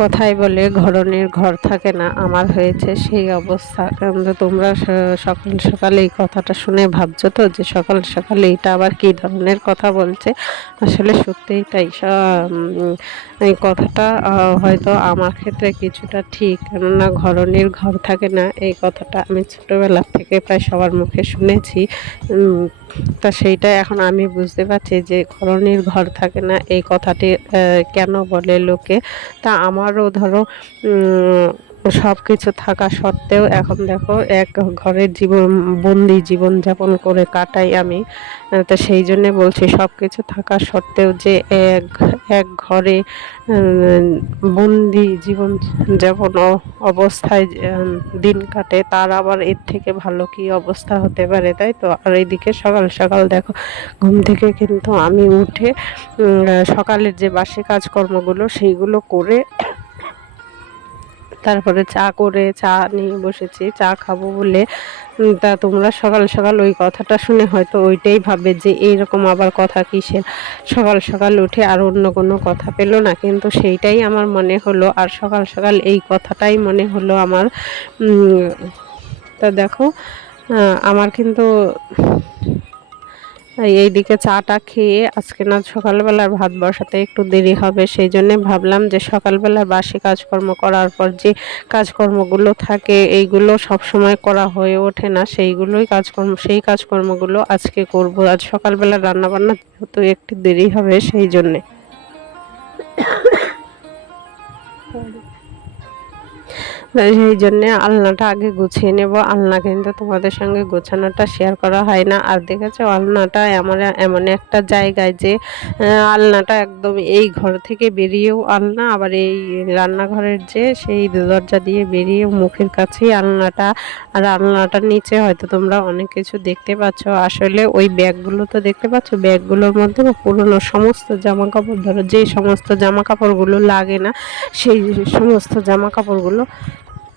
কথাই বলে ঘরনের ঘর থাকে না, আমার হয়েছে সেই অবস্থা। তোমরা সকাল সকালে এই কথাটা শুনে ভাবছ তো যে সকাল সকালে এটা আবার কী ধরনের কথা বলছে? আসলে সত্যিই তাই। এই কথাটা হয়তো আমার ক্ষেত্রে কিছুটা ঠিক। কেননা ঘরনের ঘর থাকে না, এই কথাটা আমি ছোটোবেলা থেকে প্রায় সবার মুখে শুনেছি। তা সেইটা এখন আমি বুঝতে পারছি যে ঘরনের ঘর থাকে না, এই কথাটি কেন বলে লোকে? তা আমারও ধরো সব কিছু থাকা সত্ত্বেও এখন দেখো এক ঘরের জীবন, বন্দি জীবন যাপন করে কাটাই আমি। তো সেই জন্যে বলছি সব কিছু থাকা সত্ত্বেও যে এক এক ঘরে বন্দি জীবন যাপন অবস্থায় দিন কাটে, তার আবার এর থেকে ভালো কি অবস্থা হতে পারে, তাই তো? আর এইদিকে সকাল সকাল দেখো, ঘুম থেকে কিন্তু আমি উঠে সকালের যে বাসি কাজকর্মগুলো, সেইগুলো করে তারপরে চা করে চা নিয়ে বসেছি, চা খাব বলে। তা তোমরা সকাল সকাল ওই কথাটা শুনে হয়তো ওইটাই ভাবে যে এইরকম আবার কথা কিসের? সকাল সকাল উঠে আর অন্য কোনো কথা পেল না। কিন্তু সেইটাই আমার মনে হলো আর সকাল সকাল এই কথাটাই মনে হলো আমার। তা দেখো আমার কিন্তু এইদিকে চাটা খেয়ে আজকে না সকালবেলার ভাত বসাতে একটু দেরি হবে, সেই জন্য ভাবলাম যে সকালবেলা বাসি কাজকর্ম করার পর যে কাজকর্মগুলো থাকে এইগুলো সব সময় করা হয়ে ওঠে না, সেইগুলোই কাজকর্ম, সেই কাজকর্মগুলো আজকে করব। আজ সকালবেলা রান্নাবান্না যেহেতু একটু দেরি হবে সেই জন্যে। সেই জন্যে আলনাটা আগে গুছিয়ে নেব। আলনা কিন্তু তোমাদের সঙ্গে গোছানোটা শেয়ার করা হয় না। আর দেখেছ, আলনাটা এমন এমন একটা জায়গায় যে আলনাটা একদম এই ঘর থেকে বেরিয়েও আলনা, আবার এই রান্নাঘরের যে সেই দরজা দিয়ে বেরিয়ে মুখের কাছেই আলনাটা। আর আলনাটার নিচে হয়তো তোমরা অনেক কিছু দেখতে পাচ্ছ। আসলে ওই ব্যাগগুলো তো দেখতে পাচ্ছ, ব্যাগগুলোর মধ্যে পুরনো সমস্ত জামা কাপড় ধরো, যে সমস্ত জামা কাপড়গুলো লাগে না, সেই সমস্ত জামা কাপড়গুলো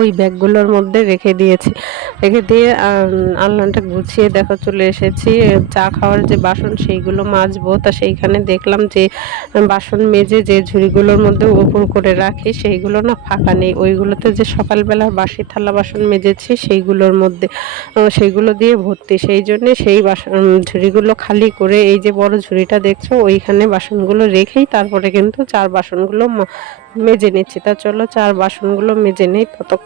ওই ব্যাগগুলোর মধ্যে রেখে দিয়েছি। রেখে দিয়ে আলনাটা গুছিয়ে দেখো চলে এসেছি। চা খাওয়ার যে বাসন সেইগুলো মাজবো। তা সেইখানে দেখলাম যে, বাসন মেজে যে ঝুড়িগুলোর মধ্যে উপর করে রাখি, সেইগুলো না ফাঁকা নেই। ওইগুলোতে যে সকালবেলা বাসি থালা বাসন মেজেছি, সেইগুলোর মধ্যে সেইগুলো দিয়ে ভর্তি। সেই জন্যে সেই বাসন ঝুড়িগুলো খালি করে এই যে বড় ঝুড়িটা দেখছ, ওইখানে বাসনগুলো রেখেই তারপরে কিন্তু চার বাসনগুলো মেজে নিচ্ছি। তা চলো চার বাসনগুলো মেজে নেই, ততক্ষণ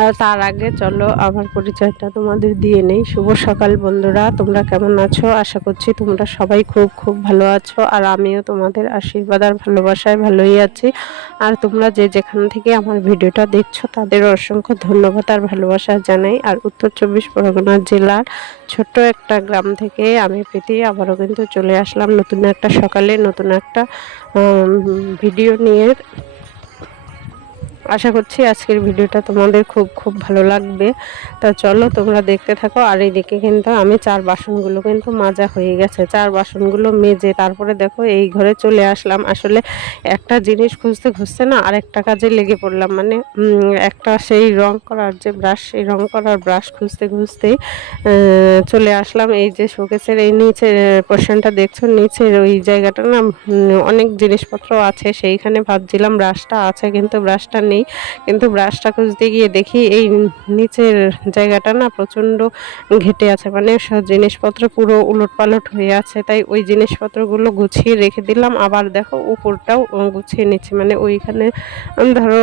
আর তার আগে চলো, আমার পরিচয়টা তোমাদের দিয়ে নেই। শুভ সকাল বন্ধুরা, তোমরা কেমন আছো? আশা করছি তোমরা সবাই খুব খুব ভালো আছো, আর আমিও তোমাদের আশীর্বাদ আর ভালোবাসায় ভালোই আছি। আর তোমরা যে যেখান থেকে আমার ভিডিওটা দেখছ, তাদের অসংখ্য ধন্যবাদ আর ভালোবাসা জানাই। আর উত্তর চব্বিশ পরগনা জেলার ছোট্ট একটা গ্রাম থেকে আমি প্রীতি, আবারও কিন্তু চলে আসলাম নতুন একটা সকালে, নতুন একটা ভিডিও নিয়ে। আশা করছি আজকের ভিডিওটা তোমাদের খুব খুব ভালো লাগবে। তা চলো তোমরা দেখতে থাকো, আর এইদিকে কিন্তু আমি চার বাসনগুলো কিন্তু মাজা হয়ে গেছে। চার বাসনগুলো মেজে তারপরে দেখো এই ঘরে চলে আসলাম। আসলে একটা জিনিস খুঁজতে খুঁজতে না আরেকটা কাজে লেগে পড়লাম। মানে একটা সেই রং করার যে ব্রাশ, সেই রং করার ব্রাশ খুঁজতে খুঁজতেই চলে আসলাম। এই যে শোকেসের এই নিচের পোর্শনটা দেখছ? নিচের ওই জায়গাটা না অনেক জিনিসপত্র আছে। সেইখানে ভাবছিলাম ব্রাশটা আছে, কিন্তু ব্রাশটা নেই। কিন্তু ব্রাশটা খুঁজতে গিয়ে দেখি এই নিচের জায়গাটা না প্রচণ্ড ঘেটে আছে। মানে সব জিনিসপত্র পুরো উলট পালট হয়ে আছে। তাই ওই জিনিসপত্রগুলো গুছিয়ে রেখে দিলাম। আবার দেখো উপরটাও গুছিয়ে নিচ্ছি। মানে ওইখানে ধরো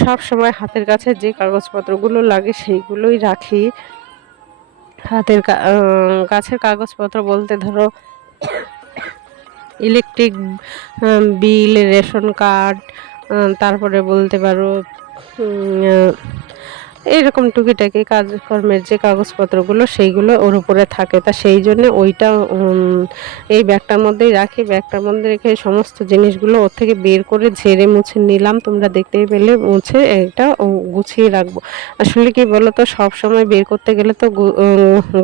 সব সময় হাতের কাছে যে কাগজপত্রগুলো লাগে সেইগুলোই রাখি। হাতের কাছের কাগজপত্র বলতে ধরো ইলেকট্রিক বিল রেশন কার্ড তারপরে বলতে পারো এইরকম টুকিটাকি কাজকর্মের যে কাগজপত্রগুলো সেইগুলো ওর উপরে থাকে। তা সেই জন্য ওইটা এই ব্যাগটার মধ্যেই রাখি। ব্যাগটার মধ্যে রেখে সমস্ত জিনিসগুলো ওর থেকে বের করে ঝেড়ে মুছে নিলাম। তোমরা দেখতেই পেলে মুছে এটা গুছিয়ে রাখব। আসলে কি বলো তো সব সময় বের করতে গেলে তো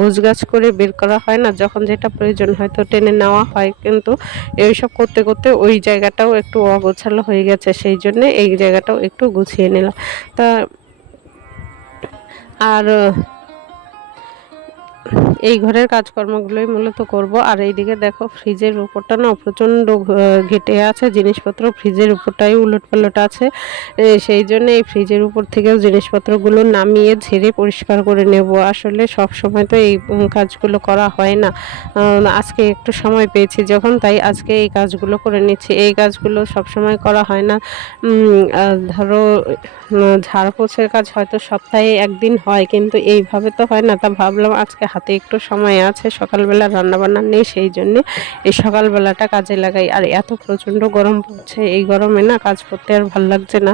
গুছগাছ করে বের করা হয় না। যখন যেটা প্রয়োজন হয় তো টেনে নেওয়া হয়। কিন্তু এইসব করতে করতে ওই জায়গাটাও একটু অগোছালো হয়ে গেছে। সেই জন্য এই জায়গাটাও একটু গুছিয়ে নিলাম। তা আর এই ঘরের কাজকর্মগুলোই মূলত করব। আর এইদিকে দেখো ফ্রিজের উপরটা না প্রচণ্ড ঘেটে আছে জিনিসপত্র ফ্রিজের উপরটাই উলট পালট আছে সেই জন্য এই ফ্রিজের উপর থেকেও জিনিসপত্রগুলো নামিয়ে ঝেড়ে পরিষ্কার করে নেব। আসলে সব সময় তো এই কাজগুলো করা হয় না। আজকে একটু সময় পেয়েছি যখন তাই আজকে এই কাজগুলো করে নিচ্ছি। এই কাজগুলো সব সময় করা হয় না। ধরো উম, ঝাড় পোছের কাজ হয়তো সপ্তাহে একদিন হয় কিন্তু এইভাবে তো হয় না। তা ভাবলাম আজকে হাতে একটু সময় আছে, সকালবেলা রান্নাবান্না নেই, সেই জন্য এই সকালবেলাটা কাজে লাগাই। আর এত প্রচণ্ড গরম পড়ছে, এই গরমে না কাজ করতে আর ভালো লাগছে না।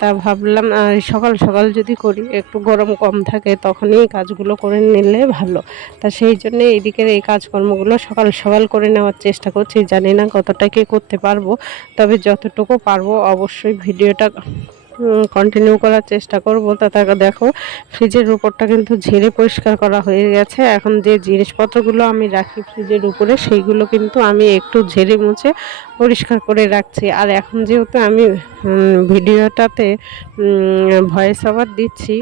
তা ভাবলাম সকাল সকাল যদি করি, একটু গরম কম থাকে, তখনই কাজগুলো করে নিলে ভালো। তা সেই জন্য এইদিকের এই কাজকর্মগুলো সকাল সকাল করে নেওয়ার চেষ্টা করছি। জানি না কতটা কি করতে পারব, তবে যতটুকু পারব অবশ্যই ভিডিওটা কন্টিনিউ করার চেষ্টা করব। তা দেখো ফ্রিজের উপরটা কিন্তু ঝেড়ে পরিষ্কার করা হয়ে গেছে। এখন যে জিনিসপত্রগুলো আমি রাখি ফ্রিজের উপরে সেইগুলো কিন্তু আমি একটু ঝেড়ে মুছে পরিষ্কার করে রাখছি। আর এখন যেহেতু আমি ভিডিওটাতে ভয়েস ওভার দিচ্ছি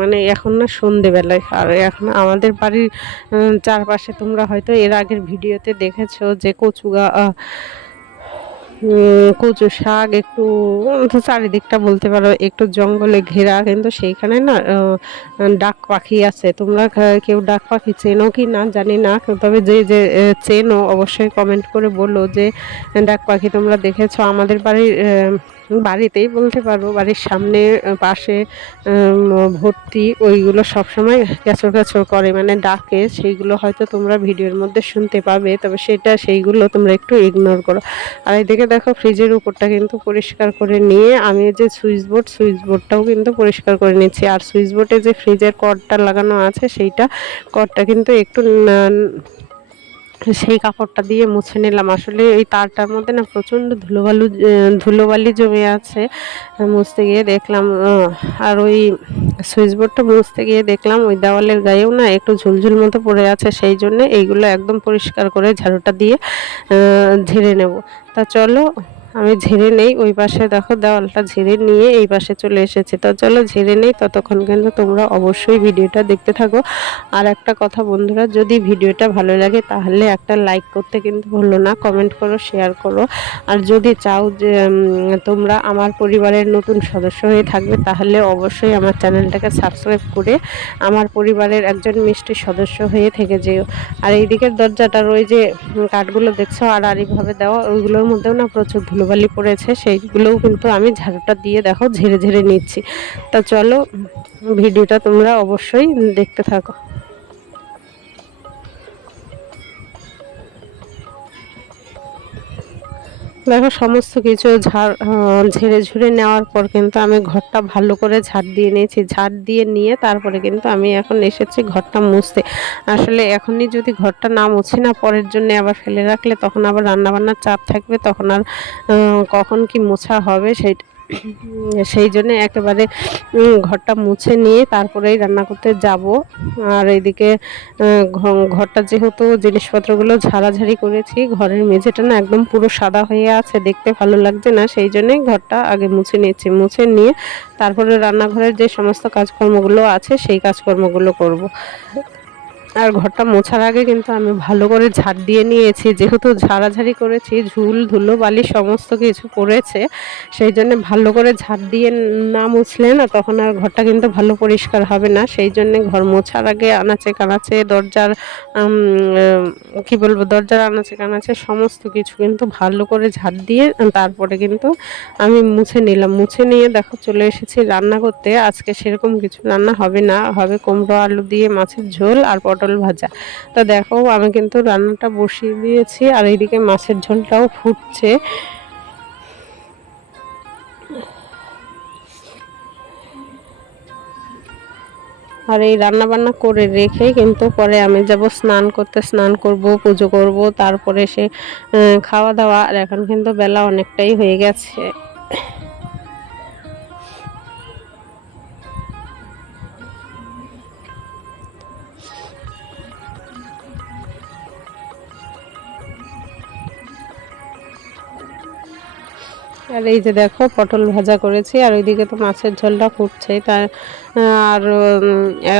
মানে এখন না সন্ধেবেলায়। আর এখন আমাদের বাড়ির চারপাশে তোমরা হয়তো এর আগের ভিডিওতে দেখেছ যে কচু গা আহ, উম, কচু শাক, একটু চারিদিকটা বলতে পারো, একটু জঙ্গলে ঘেরা, কিন্তু সেইখানে না ডাক পাখি আছে। তোমরা কেউ ডাক পাখি চেনো কি না? জানি না, তবে যে যে চেনো, অবশ্যই কমেন্ট করে বলো যে, ডাক পাখি তোমরা দেখেছ? আমাদের বাড়ির বাড়িতেই বলতে পারো বাড়ির সামনে পাশে ভর্তি, ওইগুলো সবসময় ক্যাচর ক্যাচর করে মানে ডাকে, সেইগুলো হয়তো তোমরা ভিডিওর মধ্যে শুনতে পাবে, তবে সেটা, সেইগুলো তোমরা একটু ইগনোর করো। আর এদিকে দেখো ফ্রিজের উপরটা কিন্তু পরিষ্কার করে নিয়ে, আমি যে সুইচ বোর্ড সুইচ বোর্ডটাও কিন্তু পরিষ্কার করে নিচ্ছি। আর সুইচ বোর্ডে যে ফ্রিজের কর্ডটা লাগানো আছে, সেইটা কর্ডটা কিন্তু একটু সেই কাপড়টা দিয়ে মুছে নিলাম। আসলে এই তারটার মধ্যে না প্রচণ্ড ধুলোবালু ধুলোবালি জমে আছে। মুছতে গিয়ে দেখলাম আর ওই সুইচবোর্ডটা মুছতে গিয়ে দেখলাম ওই দেওয়ালের গায়েও না একটু ঝুলঝুল মতো পড়ে আছে। সেই জন্য এইগুলো একদম পরিষ্কার করে ঝাড়ুটা দিয়ে ঝেড়ে নেব। তা চলো আমি ঝেড়ে নেই, ওই পাশে দেখো দেওয়ালটা ঝেড়ে নিয়ে এই পাশে চলে এসেছি। তো চলো ঝেড়ে নেই, ততক্ষণ কিন্তু তোমরা অবশ্যই ভিডিওটা দেখতে থাকো। আর একটা কথা বন্ধুরা, যদি ভিডিওটা ভালো লাগে তাহলে একটা লাইক করতে কিন্তু ভুলো না কমেন্ট করো শেয়ার করো। আর যদি চাও যে তোমরা আমার পরিবারের নতুন সদস্য হয়ে থাকবে তাহলে অবশ্যই আমার চ্যানেলটাকে সাবস্ক্রাইব করে আমার পরিবারের একজন মিষ্টি সদস্য হয়ে থেকে যেও। আর এই দিকের দরজাটার ওই যে কাঠগুলো দেখছ আর আড়াআড়িভাবে দেওয়া, ওইগুলোর মধ্যেও না প্রচুর ধুলোবালি পড়েছে, সেইগুলোও কিন্তু আমি ঝাড়ুটা দিয়ে দেখো ঝেড়ে ঝেড়ে নিচ্ছি। তা চলো, ভিডিওটা তোমরা অবশ্যই দেখতে থাকো। দেখো, সমস্ত কিছু ঝাড় ঝেড়ে ঝুড়ে নেওয়ার পর কিন্তু আমি ঘরটা ভালো করে ঝাড় দিয়ে নিয়েছি। ঝাড় দিয়ে নিয়ে তারপরে কিন্তু আমি এখন এসেছি ঘরটা মুছতে। আসলে এখনই যদি ঘরটা না মুছি না, পরের জন্য আবার ফেলে রাখলে তখন আবার রান্নাবান্নার চাপ থাকবে, তখন আর কখন কি মোছা হবে সেইটা সেই জন্য একেবারে ঘরটা মুছে নিয়ে তারপরেই রান্না করতে যাব আর ঘ- ঘরটা যেহেতু জিনিসপত্রগুলো ঝাড়াঝাড়ি করেছি, ঘরের মেঝেটা না একদম পুরো সাদা হয়ে আছে, দেখতে ভালো লাগছে না, সেই জন্যই ঘরটা আগে মুছে নিয়েছি মুছে নিয়ে তারপরে রান্নাঘরের যে সমস্ত কাজকর্মগুলো আছে, সেই কাজকর্মগুলো করব। আর ঘরটা মোছার আগে কিন্তু আমি ভালো করে ঝাড় দিয়ে নিয়েছি। যেহেতু ঝাড়াঝাড়ি করেছি, ঝুল, ধুলো, বালি সমস্ত কিছু পড়েছে, সেই জন্য ভালো করে ঝাড় দিয়ে না মুছলে না তখন আর ঘরটা কিন্তু ভালো পরিষ্কার হবে না। সেই জন্য ঘর মোছার আগে আনাচে কানাচে দরজার কি বলব, দরজার আনাচে কানাচে সমস্ত কিছু কিন্তু ভালো করে ঝাড় দিয়ে তারপরে কিন্তু আমি মুছে নিলাম। মুছে নিয়ে দেখো চলে এসেছি রান্না করতে। আজকে সেরকম কিছু রান্না হবে না। হবে কুমড়ো, আলু দিয়ে মাছের ঝোল আর পটল ভাজা। তো দেখো, আমি কিন্তু রান্নাটা বসিয়ে দিয়েছি আর এইদিকে মাছের ঝোলটাও ফুটছে। আর এই রান্না বান্না করে রেখে কিন্তু পরে আমি যাব স্নান করতে, স্নান করব, পুজো করব, তারপরে সে খাওয়া দাওয়া। আর এখন কিন্তু বেলা অনেকটাই হয়ে গেছে। আর এই যে দেখো, পটল ভাজা করেছি, আর ওইদিকে তো মাছের ঝোলটা ফুটছে। তার, আর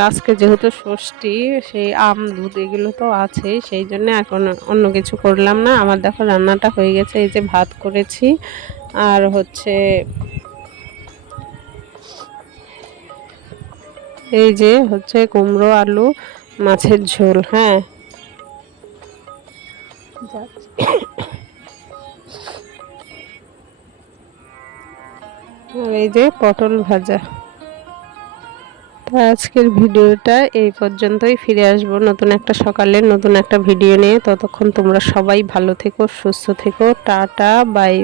আজকে যেহেতু ষষ্ঠী, সেই আম, দুধ এগুলো তো আছেই সেই জন্য এখন অন্য কিছু করলাম না। আমার দেখো রান্নাটা হয়ে গেছে, এই যে ভাত করেছি। আর হচ্ছে এই যে হচ্ছে কুমড়ো, আলু, মাছের ঝোল হ্যাঁ। আর এই যে পটল ভাজা। তা আজকের ভিডিওটা এই পর্যন্তই। ফিরে আসব নতুন একটা সকালে, নতুন একটা ভিডিও নিয়ে। ততক্ষণ তোমরা সবাই ভালো থেকো, সুস্থ থেকো। Tata, bye.